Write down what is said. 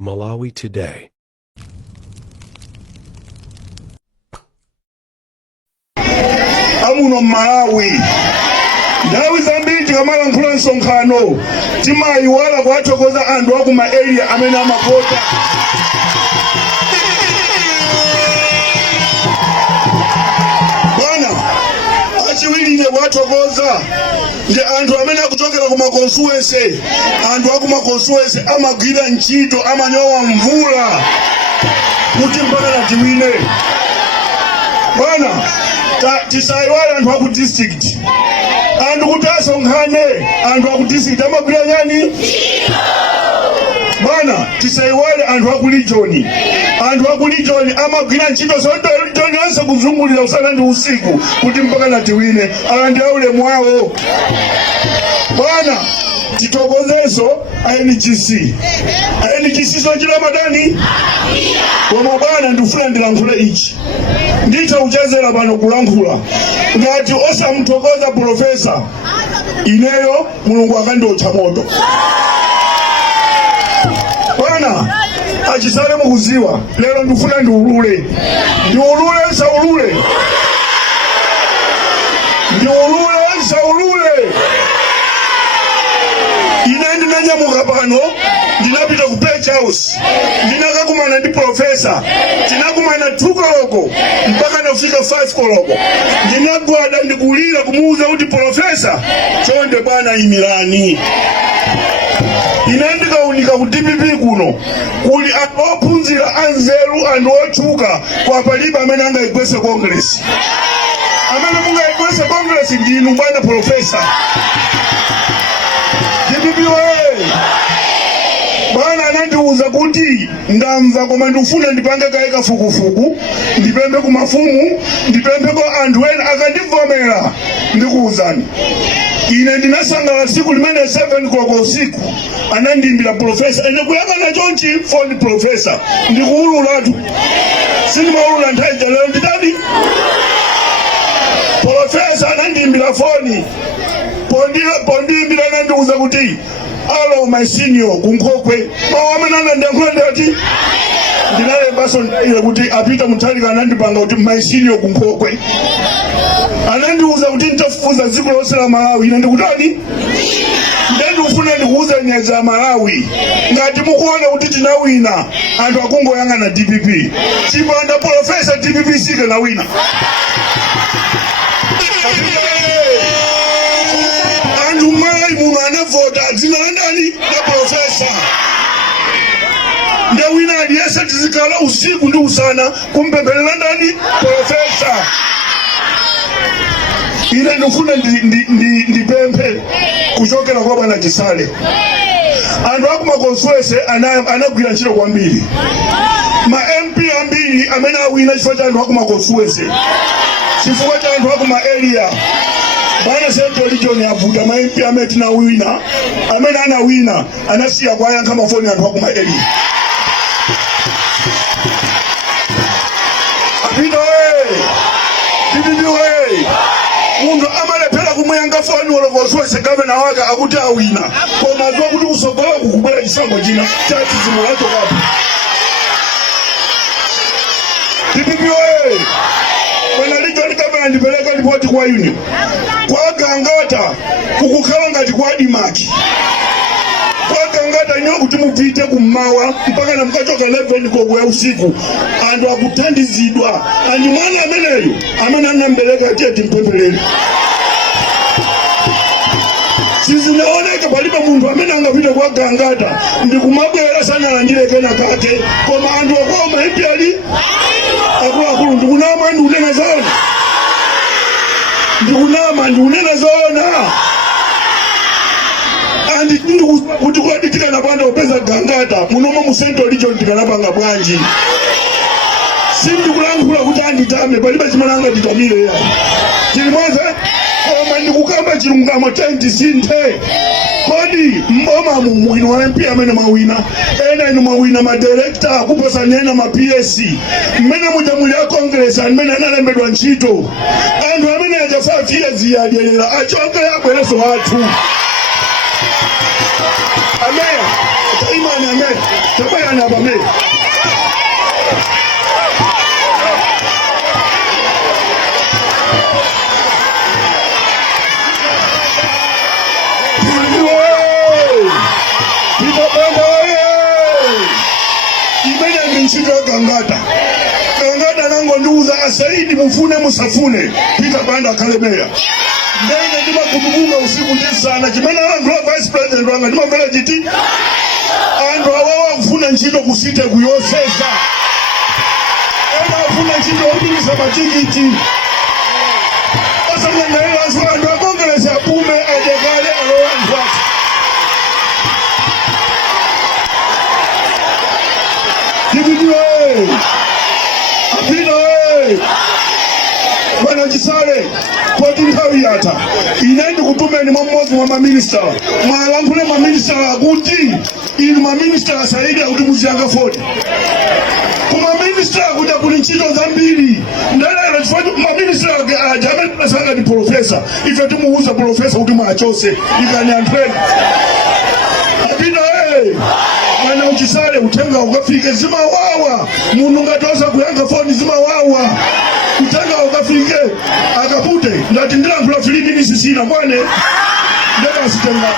Malawi Today. Amuno Malawi. Ndawi zambiri tikamala nkhula nsonkhano timayiwala kuwathokoza anthu aku ma area amene amavota. Bwana achiwirire kuwathokoza ndi anthu amene akuchokera ku ma constituency. Anthu aku ma constituency amagwira ntchito, amanyowa mvula kuti mpaka na tiwine. Bwana tisayiwale anthu aku district. Anthu kuti asonkhane anthu aku district amagwira yani? Bwana tisayiwale anthu aku region. Anthu aku region amagwira ntchito zonse region yonse kuzungulira usana ndi usiku kuti mpaka na tiwine. Ala ndi ulemu wawo. Bwana titokozeso INGC. INGC sochira madani? Koma bwana ndifuna ndilankhule ichi. Nditha uchezera pano kulankhula. Ngati osamuthokoza profesa ineyo Mulungu akandotha moto. Bwana achisale mukuziwa lero ndifuna ndiulule. Ndiulule saulule. Ndiulule saulule. Ine ndinanyamuka pano ndinapita ku Page House. Ndinakakumana ndi profesa. Tinakumana 2 koloko mpaka nafika 5 koloko. Ndinagwada ndikulira kumuuza kuti profesa chonde bwana imirani. Ine ndikaunika ku DPP kuno kuli ophunzira anzeru anthu otchuka kwa palibe amene angayigwetse Congress. Amene mungayigwetse Congress ndinu bwana profesa. DPP wewe bwana anandiuza kuti ndamva koma ndifuna ndipange kaye kafukufuku ndipembe ku mafumu ndipembe ko anthu ena akandivomera ndikuuzani. Ine ndinasangala siku limene 7 koloko usiku anandimbira profesa ene kuyang'ana chonchi phone profesa ndikuululatu sindimaulula nthawi lero nditadi. Profesa anandimbira phone pondimbira anandiuza kuti alo my senior kunkhokwe amene ndiyankhula ndati ndinalembaso ndaile kuti apita muthalika anandipanga kuti my senior kunkhokwe. Anandiuza kuti nitafufuza dziko lonse la Malawi. Ine ndikutani ndikufuna ndikuuza nyaza ya Malawi ngati mukuona kuti tinawina anthu akungoyang'ana DPP chipanda profesa DPP sike na wina. Anthu mai muno anavota dzina landani la profesa. Ndewina aliyesa tizikala usiku ndi usana kumpembelela ndani profesa. Ine ndifuna ndipemphe kuchokera kwa bwana Chisale. Anthu aku ma constituency anagwira ntchito kwambiri. Ma MP ambiri amene awina chifukwa cha anthu aku ma constituency. Chifukwa cha anthu aku ma area. Bwana Central Region yavuta ma MP amene tinawina. Amene anawina anasiya kwayankha mafoni anthu aku ma area. Apita we. Bibi we. Mundu amalepera kumuyanga foni wolokozwese gavana wake akuti awina. Koma azwa kuti usogola kukubwera chisango china chati zimulacho kapo. DPP we. When region gavana ndipeleka ripoti kwa union. Kwa Gangata kukukhala ngati kwa Dimaki. Kwa Gangata nyo kuti mupite kummawa mpaka na mkachoka 11 kogwe usiku. Anthu akuthandizidwa. Ani mwana ameneyo amene anambeleka ati mpempelele. Sizinaoneka palibe munthu amene angapite kwa Gangata ndikumabwera sana alandire kena kake koma anthu akwa maipi ali akulu ndikunama ndikunena zona. Ndikunama ndikunena zona. Andi kuti kwadikira napanda upeza Gangata munomo mu Central Region tikanapanga bwanji. Sindikulankhula kuti anditame palibe chimananga nditamire ya. Chilimwaza koma ndikukamba chilungamo chanti sinthe. Kodi mboma mwino wa MP amene mawina ena inu mawina ma director kuposa nena ma PSC mmene mujamuli ya Congress amene analembedwa ntchito anthu amene ajafa 5 years yadyelela achoke yabwereso wathu. Amen. Imani amen. Tabaya na ntchito ya Kangata. Kangata nango ndiuza asaidi mufune musafune Peter Banda Kalemera. Ndene ndima kutubuga usiku ndisana chimena anthu a vice president wanga ndimamvera chiti anthu awawa kufuna ntchito kusite kuyosesa ena afuna ntchito yopilisa matikiti asamwengalela asu anthu akongelesi apume ajakale alowa nzwati Kibidi Apina Bwana Chisale poti nthawi yata inendi kutumeni mwamozi mwa maminista mwalankhule maminista akuti inu maminista asaidi akuti muziyanga foni kumaminista akuti kuli ntchito zambiri ndalero chifukwa maminista ajamene asanga ndi profesa ife timuuza profesa kuti mwachose ikani antweni Apina Bwana Chisale utenga ukafike zimawawa munhu ngatosa kuyanga foni zimawawa utenga ukafike akapute ndati ndilankhula Filipi nisisina mwane ndeka asitenga